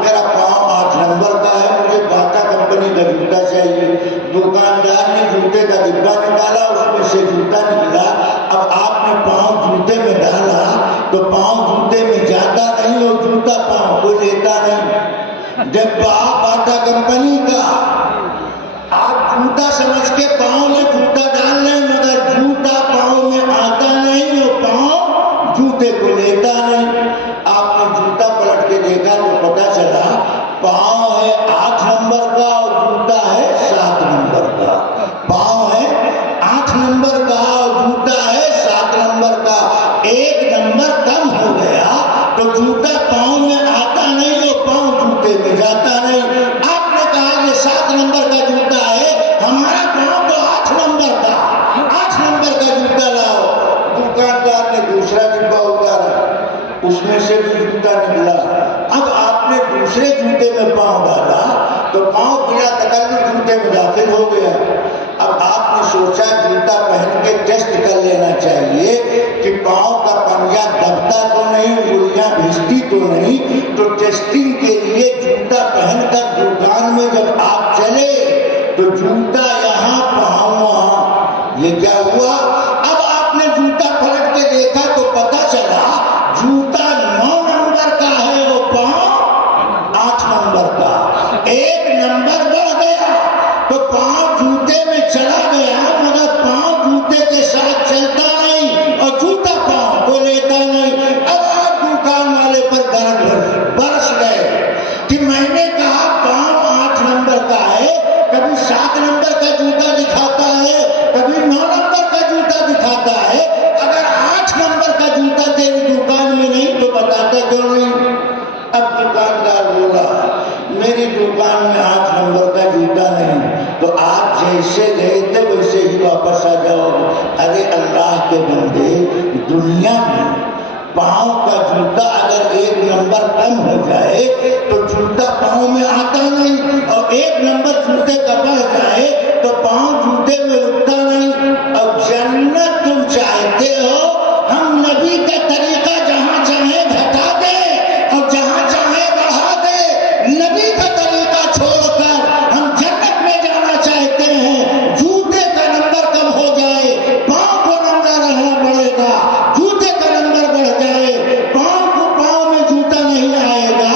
میرا پاؤں 8 نمبر کا ہے، مجھے باٹا کمپنی کا جوتا چاہیے۔ دکاندار نے جوتے کا ڈبہ نکالا، اس میں سے جوتا نکلا۔ اب آپ نے پاؤں جوتے میں ڈالا تو پاؤں جوتے میں جاتا نہیں اور جوتا پاؤں کو لیتا نہیں۔ ڈبہ باٹا کمپنی کا، آپ جوتا سمجھ کے پاؤں میں جوتا ڈال لیں، مگر جوتا پاؤں میں آتا نہیں اور پاؤں جوتے کو لیتا نہیں۔ آپ نے جوتا پلٹ کے دیکھا تو پتا چلا پاؤں ہے 8 نمبر کا اور جوتا ہے 7 نمبر کا۔ پاؤں ہے 8 نمبر کا اور جوتا ہے 7 نمبر کا۔ 1 نمبر کم ہو گیا تو جوتا پاؤں میں آتا نہیں اور پاؤں جوتے میں جاتا نہیں۔ آپ نے کہا یہ 7 نمبر کا جوتا ہے، ہمارا پاؤں تو 8 نمبر کا، 8 نمبر کا جوتا لاؤ۔ دکاندار نے دوسرا ڈبہ اتارا، اس میں سے بھی جوتا نکلا۔ اب آپ نے دوسرے جوتے میں پاؤں ڈالا تو پاؤں بلا تکلف جوتے میں داخل ہو گیا۔ اب آپ نے سوچا جوتا پہن کے ٹیسٹ کر لینا چاہیے کہ پاؤں کا پنجہ دبتا تو نہیں، انگلیاں بھیجتی تو نہیں۔ تو ٹیسٹنگ کے لیے جوتا پہن کر دکان میں جب آپ چلے تو جوتا یہاں پاؤں وہاں، یہ کیا ہوا؟ اب آپ نے جوتا پلٹ کے دیکھا تو پتا چلا جوتا 9 نمبر کا ہے اور پاؤں 8 نمبر کا۔ 1 نمبر بڑھ گیا تو پاؤں جوتے میں چلا گیا، مگر پاؤں جوتے کے ساتھ چلتا نہیں اور جوتا پاؤں کو لیتا نہیں۔ اب آپ دکان والے پر گرد برس گئے کہ میں نے کہا پاؤں 8 نمبر کا ہے، کبھی 7 نمبر کا جوتا دکھاتا ہے، کبھی 9 نمبر کا جوتا دکھاتا ہے۔ اگر 8 نمبر کا جوتا تیری دکان میں نہیں تو بتاتا کیوں نہیں؟ اب دکاندار بولا میری دکان میں 8 نمبر کا جوتا نہیں، تو آپ جیسے گئے تھے ویسے ہی واپس آ جاؤ۔ ارے اللہ کے بندے، دنیا میں پاؤں کا جوتا اگر 1 نمبر کم ہو جائے تو جوتا پاؤں میں آتا نہیں، اور 1 نمبر جوتے کا بڑھ جائے تو پاؤں جوتے میں رکتا نہیں۔ اب جنت تم چاہتے ہو، ہم نبی کا طریقہ جہاں چاہے گھٹا دے اور جہاں چاہے بڑھا دے، نبی کا طریقہ چھوڑ کر ہم جنت میں جانا چاہتے ہیں۔ جوتے کا نمبر کم ہو جائے، پاؤں کو ننگا رہنا پڑے گا۔ جوتے کا نمبر بڑھ جائے، پاؤں میں جوتا نہیں آئے گا۔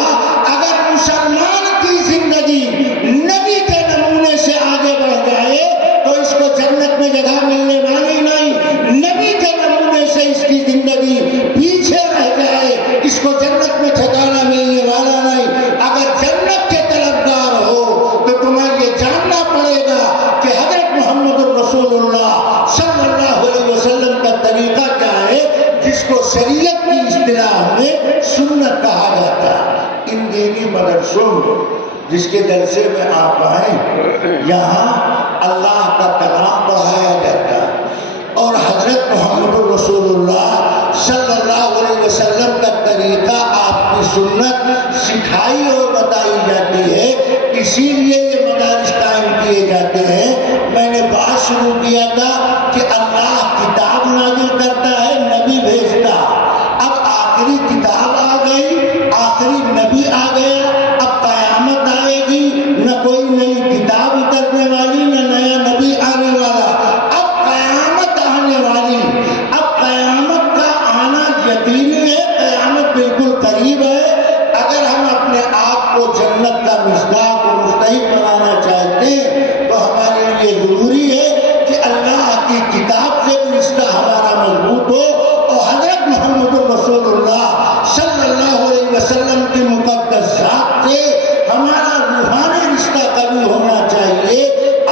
اگر مسلمان کی زندگی نبی کے نمونے سے آگے بڑھ جائے تو اس کو جنت میں جگہ ملنے والی نہیں۔ نبی کے نمونے سے اس کی زندگی پیچھے رہ جائے، اس کو جنت میں ٹھکانہ ملنے والا نہیں۔ اگر جنت کے طلبگار ہو تو تمہیں یہ جاننا پڑے گا کہ حضرت محمد رسول اللہ صلی اللہ علیہ وسلم کا طریقہ کیا ہے، جس کو شریعت کی اصطلاح میں سنت کہا جاتا ہے۔ ان دینی مدرسوں جس کے جلسے میں آپ آئیں، یہاں اللہ کا کلام پڑھایا جاتا ہے اور حضرت محمد رسول اللہ صلی اللہ علیہ وسلم کا طریقہ، آپ کی سنت سکھائی اور بتائی جاتی ہے۔ اسی لیے یہ مدارس قائم کیے جاتے ہیں۔ میں نے بات شروع کیا تھا کہ اللہ کتاب نازل کرتا ہے، نبی بھیجتا۔ اب آخری کتاب آ گئی، آخری نبی آ گیا، اب قیامت آئے گی، نہ کوئی نئی کتاب اترنے والی، نہ نیا نبی آنے والا۔ اب قیامت آنے والی، اب قیامت کا آنا یقینی ہے، قیامت بالکل قریب ہے۔ اگر ہم اپنے آپ کو جنت کا مصداق و مستحق بنانا چاہتے ہیں تو ہمارے لیے ضروری ہے کہ اللہ کی کتاب سے رشتہ ہمارا مضبوط ہو اور حضرت محمد رسول اللہ صلی اللہ علیہ وسلم کی مقدس ذات سے ہمارا روحانی رشتہ قوی ہونا چاہیے۔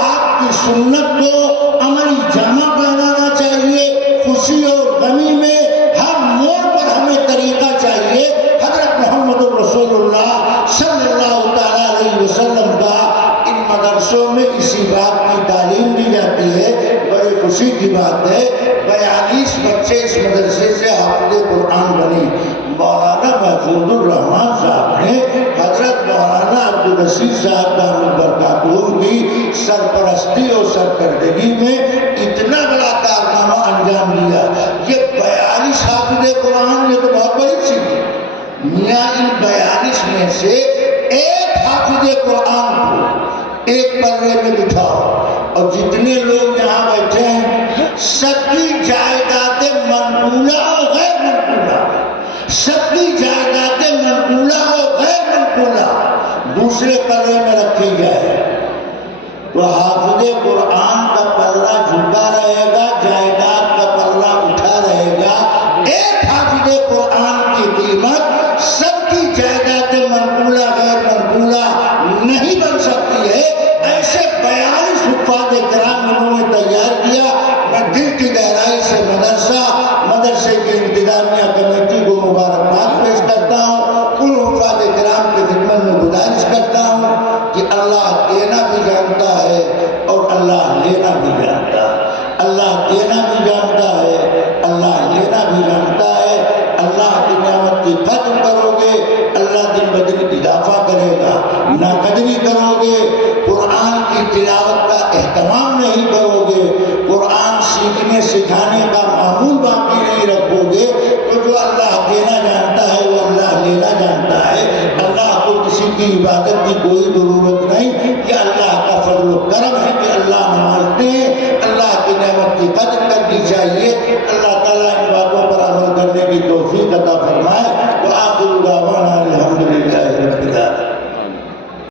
آپ کی سنت کو عملی جامہ پہنانا چاہیے، خوشی اور غمی میں ہر موڑ پر ہمیں طریقہ چاہیے حضرت محمد رسول اللہ صلی اللہ تعالیٰ علیہ وسلم کا۔ ان مدرسوں میں اسی بات کی تعلیم دی جاتی ہے۔ بڑی خوشی کی بات ہے 42 بچے اس مدرسے سے حافظ قرآن بنے۔ مولانا محفوظ الرحمان صاحب نے حضرت مولانا عبدالرشید صاحب دامت برکاتہ کی سرپرستی اور سرکردگی میں اتنا بڑا کارنامہ انجام دیا۔ یہ 42 حافظ قرآن، یہ تو بہت بڑی چیز ہے۔ میاں ان 42 میں سے کمرے میں بٹھاؤ، اور جتنے لوگ یہاں بیٹھے ہیں سب کی جائیدادیں منقولہ اور غیر منقولہ، سب کی جائیدادیں منقولہ اور غیر منقولہ دوسرے پلڑے میں رکھی جائے تو حافظ قرآن کا پلڑا جھکا رہے گا، جائیداد کا پلڑا اٹھا رہے گا۔ ایک حافظ قرآن کی قیمت سب کی جائیدادیں منقولہ غیر منقولہ نہیں بن سکتی ہے۔ ایسے 42 حفاظ کرام انہوں نے تیار کیا۔ میں دل کی گہرائی سے مدرسے کی انتظامیہ کمیٹی کو مبارکباد پیش کرتا ہوں، ان حفاظ کرام کی خدمت میں گزارش کرتا ہوں کہ اللہ دینا بھی جانتا ہے اور اللہ لینا بھی جانتا ہے، اللہ دینا بھی جانتا ہے، اللہ لینا بھی جانتا ہے۔ اللہ کی نعمت کی قدر کرو گے، اللہ دن بدن اضافہ کرے گا۔ ناقدری کرو گے، قرآن کی تلاوت کا اہتمام نہیں کرو گے، قرآن سیکھنے سکھانے کا معمول باقی نہیں رکھو گے، تو جو اللہ دینا جانتا ہے وہ اللہ لینا جانتا ہے۔ اللہ کو کسی کی عبادت کی کوئی ضرورت نہیں، یہ اللہ کا فضل و کرم ہے کہ اللہ نوازتے ہیں۔ اللہ کی نعمت کی قدر کرنی چاہیے۔ اللہ تعالیٰ ان باتوں پر عمل کرنے کی توفیق عطا فرمائے۔ وآخر دعوانا